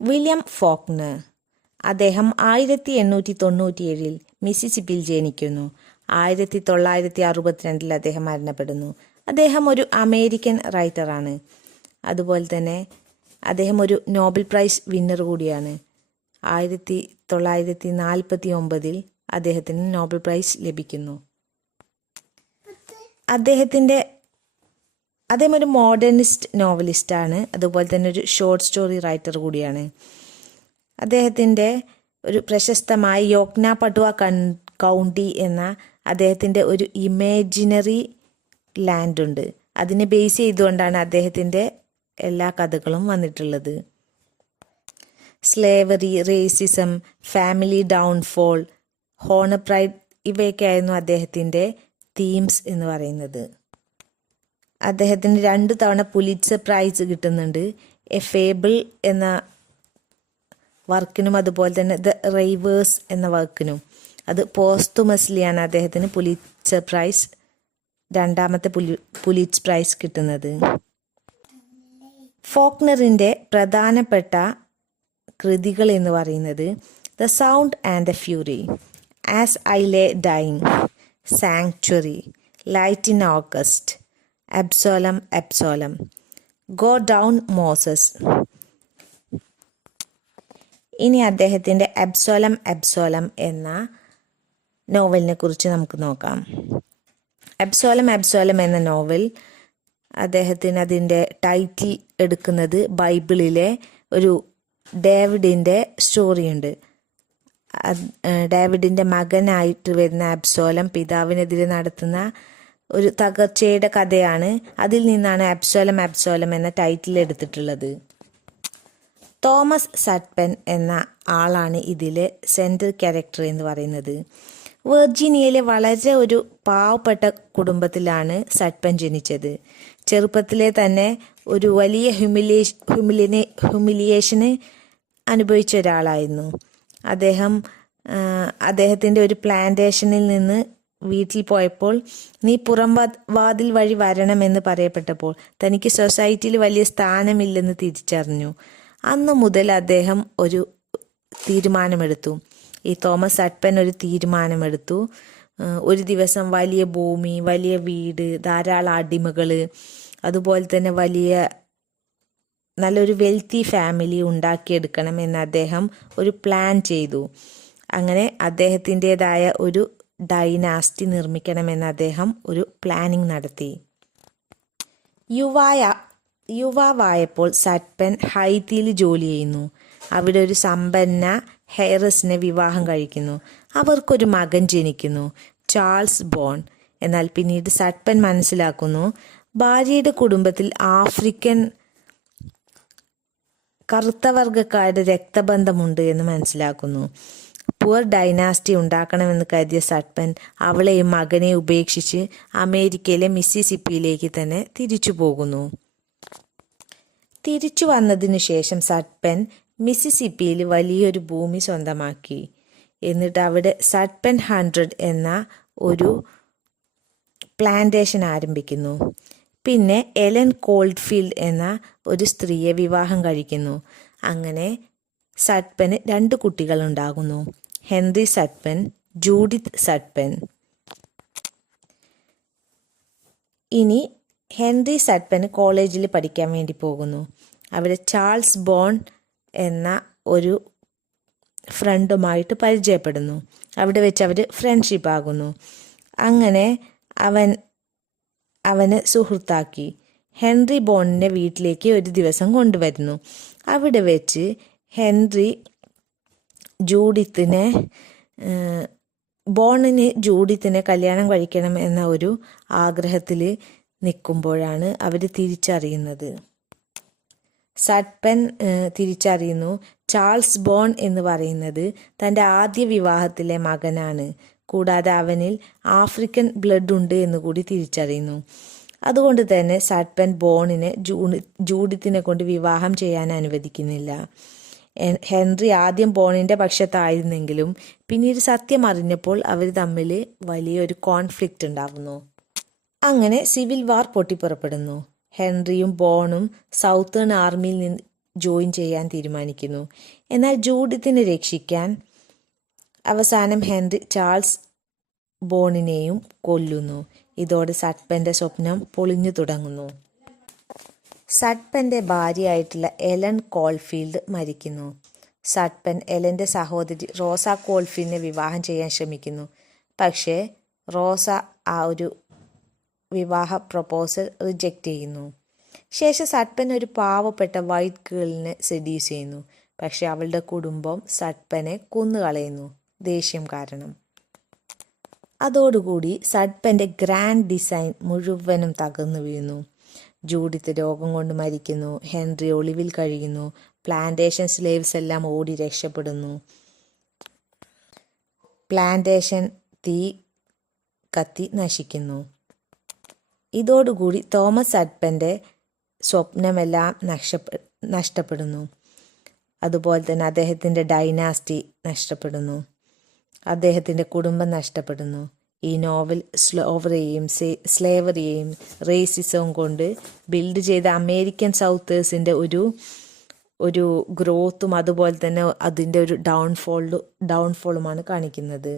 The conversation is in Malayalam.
William Faulkner. അദ്ദേഹം 1897 മിസിസിപ്പിയിൽ ജനിക്കുന്നു. 1962 അദ്ദേഹം മരണപ്പെടുന്നു. അദ്ദേഹം ഒരു അമേരിക്കൻ റൈറ്ററാണ്. അതുപോലെ തന്നെ അദ്ദേഹം ഒരു നോബൽ പ്രൈസ് വിന്നർ കൂടിയാണ്. 1949 അദ്ദേഹത്തിന് നോബൽ പ്രൈസ് ലഭിക്കുന്നു. അദ്ദേഹം ഒരു മോഡേണിസ്റ്റ് നോവലിസ്റ്റാണ്. അതുപോലെ തന്നെ ഒരു ഷോർട്ട് സ്റ്റോറി റൈറ്റർ കൂടിയാണ്. അദ്ദേഹത്തിൻ്റെ ഒരു പ്രശസ്തമായ യോഗ്ന പട്ടുവ കൗണ്ടി എന്ന അദ്ദേഹത്തിൻ്റെ ഒരു ഇമേജിനറി ലാൻഡ് ഉണ്ട്. അതിനെ ബേസ് ചെയ്തുകൊണ്ടാണ് അദ്ദേഹത്തിൻ്റെ എല്ലാ കഥകളും വന്നിട്ടുള്ളത്. Slavery, racism, family downfall, honour pride ഇവയൊക്കെയായിരുന്നു അദ്ദേഹത്തിൻ്റെ തീംസ് എന്ന് പറയുന്നത്. അദ്ദേഹത്തിന് 2 തവണ പുലിറ്റ്സർ പ്രൈസ് കിട്ടുന്നുണ്ട്. എ ഫേബിൾ എന്ന വർക്കിനും അതുപോലെ തന്നെ ദ റൈവേഴ്സ് എന്ന വർക്കിനും. അത് പോസ്റ്റുമസ്ലിയാണ് അദ്ദേഹത്തിന് പുലിറ്റ്സർ പ്രൈസ്, 2ാമത്തെ പുലിറ്റ്സർ പ്രൈസ് കിട്ടുന്നത്. ഫോക്നറിൻ്റെ പ്രധാനപ്പെട്ട കൃതികൾ എന്ന് പറയുന്നത് the sound and the fury, as I lay dying, sanctuary, light in August, Absalom, go down Moses. ഇനി അദ്ദേഹത്തിൻ്റെ അബ്സോലം എന്ന നോവലിനെ കുറിച്ച് നമുക്ക് നോക്കാം. അബ്സോലം എന്ന നോവൽ അദ്ദേഹത്തിന് അതിൻ്റെ ടൈറ്റിൽ എടുക്കുന്നത് ബൈബിളിലെ ഒരു ഡേവിഡിൻ്റെ സ്റ്റോറിയുണ്ട്. ഡേവിഡിൻ്റെ മകനായിട്ട് വരുന്ന അബ്സോലം പിതാവിനെതിരെ നടത്തുന്ന ഒരു തകർച്ചയുടെ കഥയാണ്. അതിൽ നിന്നാണ് അബ്സോലം എന്ന ടൈറ്റിൽ എടുത്തിട്ടുള്ളത്. തോമസ് സട്പെൻ എന്ന ആളാണ് ഇതിലെ സെൻട്രൽ ക്യാരക്ടർ എന്ന് പറയുന്നത്. വെർജീനിയയിലെ വളരെ ഒരു പാവപ്പെട്ട കുടുംബത്തിലാണ് സട്പെൻ ജനിച്ചത്. ചെറുപ്പത്തിലെ തന്നെ ഒരു വലിയ ഹ്യൂമിലിയേഷന് അനുഭവിച്ച ഒരാളായിരുന്നു അദ്ദേഹത്തിൻ്റെ ഒരു പ്ലാന്റേഷനിൽ നിന്ന് വീട്ടിൽ പോയപ്പോൾ നീ പുറം വാതിൽ വഴി വരണമെന്ന് പറയപ്പെട്ടപ്പോൾ തനിക്ക് സൊസൈറ്റിയിൽ വലിയ സ്ഥാനമില്ലെന്ന് തിരിച്ചറിഞ്ഞു. അന്നു മുതൽ അദ്ദേഹം ഒരു തീരുമാനമെടുത്തു. ഈ തോമസ് സട്പെൻ ഒരു തീരുമാനമെടുത്തു. ഒരു ദിവസം വലിയ ഭൂമി, വലിയ വീട്, ധാരാളം അടിമകൾ, അതുപോലെ തന്നെ നല്ലൊരു വെൽത്തി ഫാമിലി ഉണ്ടാക്കിയെടുക്കണം എന്ന് അദ്ദേഹം ഒരു പ്ലാൻ ചെയ്തു. അങ്ങനെ അദ്ദേഹത്തിൻ്റെതായ ഒരു ഡൈനാസ്റ്റി നിർമ്മിക്കണമെന്ന് അദ്ദേഹം ഒരു പ്ലാനിങ് നടത്തി. യുവാവായപ്പോൾ സട്പെൻ ഹൈത്തിയിൽ ജോലി ചെയ്യുന്നു. അവിടെ ഒരു സമ്പന്ന ഹെയറിസിനെ വിവാഹം കഴിക്കുന്നു. അവർക്കൊരു മകൻ ജനിക്കുന്നു, ചാൾസ് ബോൺ. എന്നാൽ പിന്നീട് സട്പെൻ മനസ്സിലാക്കുന്നു ഭാര്യയുടെ കുടുംബത്തിൽ ആഫ്രിക്കൻ കറുത്ത വർഗക്കാരുടെ രക്തബന്ധമുണ്ട് എന്ന് മനസ്സിലാക്കുന്നു. പുവർ ഡൈനാസ്റ്റി ഉണ്ടാക്കണമെന്ന് കരുതിയ സട്പെൻ അവളെയും മകനെയും ഉപേക്ഷിച്ച് അമേരിക്കയിലെ മിസിസിപ്പിയിലേക്ക് തന്നെ തിരിച്ചു പോകുന്നു. തിരിച്ചു വന്നതിനു ശേഷം സട്പെൻ മിസിസിപ്പിയിൽ വലിയൊരു ഭൂമി സ്വന്തമാക്കി. എന്നിട്ട് അവിടെ സട്പെൻ 100 എന്ന ഒരു പ്ലാന്റേഷൻ ആരംഭിക്കുന്നു. പിന്നെ എലൻ കോൾഡ്ഫീൽഡ് എന്ന ഒരു സ്ത്രീയെ വിവാഹം കഴിക്കുന്നു. അങ്ങനെ സട്പെന് 2 കുട്ടികൾ ഉണ്ടാകുന്നു, ഹെൻറി സട്പെൻ, ജൂഡിത്ത് സട്പെൻ. ഇനി ഹെൻറി സട്പെന് കോളേജിൽ പഠിക്കാൻ വേണ്ടി പോകുന്നു. അവിടെ ചാൾസ് ബോൺ എന്ന ഒരു ഫ്രണ്ടുമായിട്ട് പരിചയപ്പെടുന്നു. അവിടെ വെച്ച് അവർ ഫ്രണ്ട്ഷിപ്പ് ആകുന്നു. അങ്ങനെ അവനെ സുഹൃത്താക്കി. ഹെൻറി ബോണിനെ വീട്ടിലേക്ക് ഒരു ദിവസം കൊണ്ടുവരുന്നു. അവിടെ വെച്ച് ഹെൻറി ബോണിന് ജൂഡിത്തിനെ കല്യാണം കഴിക്കണം എന്ന ഒരു ആഗ്രഹത്തിൽ നിൽക്കുമ്പോഴാണ് അവർ തിരിച്ചറിയുന്നത്. സട്പെൻ തിരിച്ചറിയുന്നു ചാൾസ് ബോൺ എന്ന് പറയുന്നത് തൻ്റെ ആദ്യ വിവാഹത്തിലെ മകനാണ്. കൂടാതെ അവനിൽ ആഫ്രിക്കൻ ബ്ലഡ് ഉണ്ട് എന്ന് കൂടി തിരിച്ചറിയുന്നു. അതുകൊണ്ട് തന്നെ സട്പെൻ ബോണിനെ ജൂഡിത്തിനെ കൊണ്ട് വിവാഹം ചെയ്യാൻ അനുവദിക്കുന്നില്ല. ഹെൻറി ആദ്യം ബോണിൻ്റെ പക്ഷത്തായിരുന്നെങ്കിലും പിന്നീട് സത്യം അറിഞ്ഞപ്പോൾ അവർ തമ്മിൽ വലിയൊരു കോൺഫ്ലിക്റ്റ് ഉണ്ടാകുന്നു. അങ്ങനെ സിവിൽ വാർ പൊട്ടിപ്പുറപ്പെടുന്നു. ഹെൻറിയും ബോണും സൗത്തേൺ ആർമിയിൽ ജോയിൻ ചെയ്യാൻ തീരുമാനിക്കുന്നു. എന്നാൽ ജൂഡിത്തിനെ രക്ഷിക്കാൻ അവസാനം ഹെൻറി ചാൾസ് ബോണിനെയും കൊല്ലുന്നു. ഇതോടെ സഡ്പന്റെ സ്വപ്നം പൊളിഞ്ഞു തുടങ്ങുന്നു. സഡ്പന്റെ ഭാര്യയായിട്ടുള്ള എലൻ കോൾഫീൽഡ് മരിക്കുന്നു. സഡ്പൻ എലന്റെ സഹോദരി റോസ കോൾഫീൽഡിനെ വിവാഹം ചെയ്യാൻ ശ്രമിക്കുന്നു. പക്ഷേ റോസ ആ ഒരു വിവാഹ പ്രപ്പോസൽ റിജക്റ്റ് ചെയ്യുന്നു. ശേഷം സഡ്പൻ ഒരു പാവപ്പെട്ട വൈറ്റ് ഗേളിനെ സെഡ്യൂസ് ചെയ്യുന്നു. പക്ഷെ അവളുടെ കുടുംബം സഡ്പനെ കൊന്നുകളയുന്നു, ദേഷ്യം കാരണം. അതോടുകൂടി സഡ്പന്റെ ഗ്രാൻഡ് ഡിസൈൻ മുഴുവനും തകർന്നു വീഴുന്നു. ജൂഡിത്ത് രോഗം കൊണ്ട് മരിക്കുന്നു. ഹെൻറി ഒളിവിൽ കഴിയുന്നു. പ്ലാന്റേഷൻ സ്ലേവ്സ് എല്ലാം ഓടി രക്ഷപ്പെടുന്നു. പ്ലാന്റേഷൻ തീ കത്തി നശിക്കുന്നു. ഇതോടുകൂടി തോമസ് സഡ്പന്റെ സ്വപ്നമെല്ലാം നഷ്ടപ്പെടുന്നു. അതുപോലെ തന്നെ അദ്ദേഹത്തിൻ്റെ ഡൈനാസ്റ്റി നഷ്ടപ്പെടുന്നു. അദ്ദേഹത്തിൻ്റെ കുടുംബം നഷ്ടപ്പെടുന്നു. ഈ നോവൽ സ്ലേവറിയെയും റേസിസവും കൊണ്ട് ബിൽഡ് ചെയ്ത അമേരിക്കൻ സൗത്തേഴ്സിൻ്റെ ഒരു ഗ്രോത്തും അതുപോലെ തന്നെ അതിൻ്റെ ഒരു ഡൗൺഫോളുമാണ് കാണിക്കുന്നത്.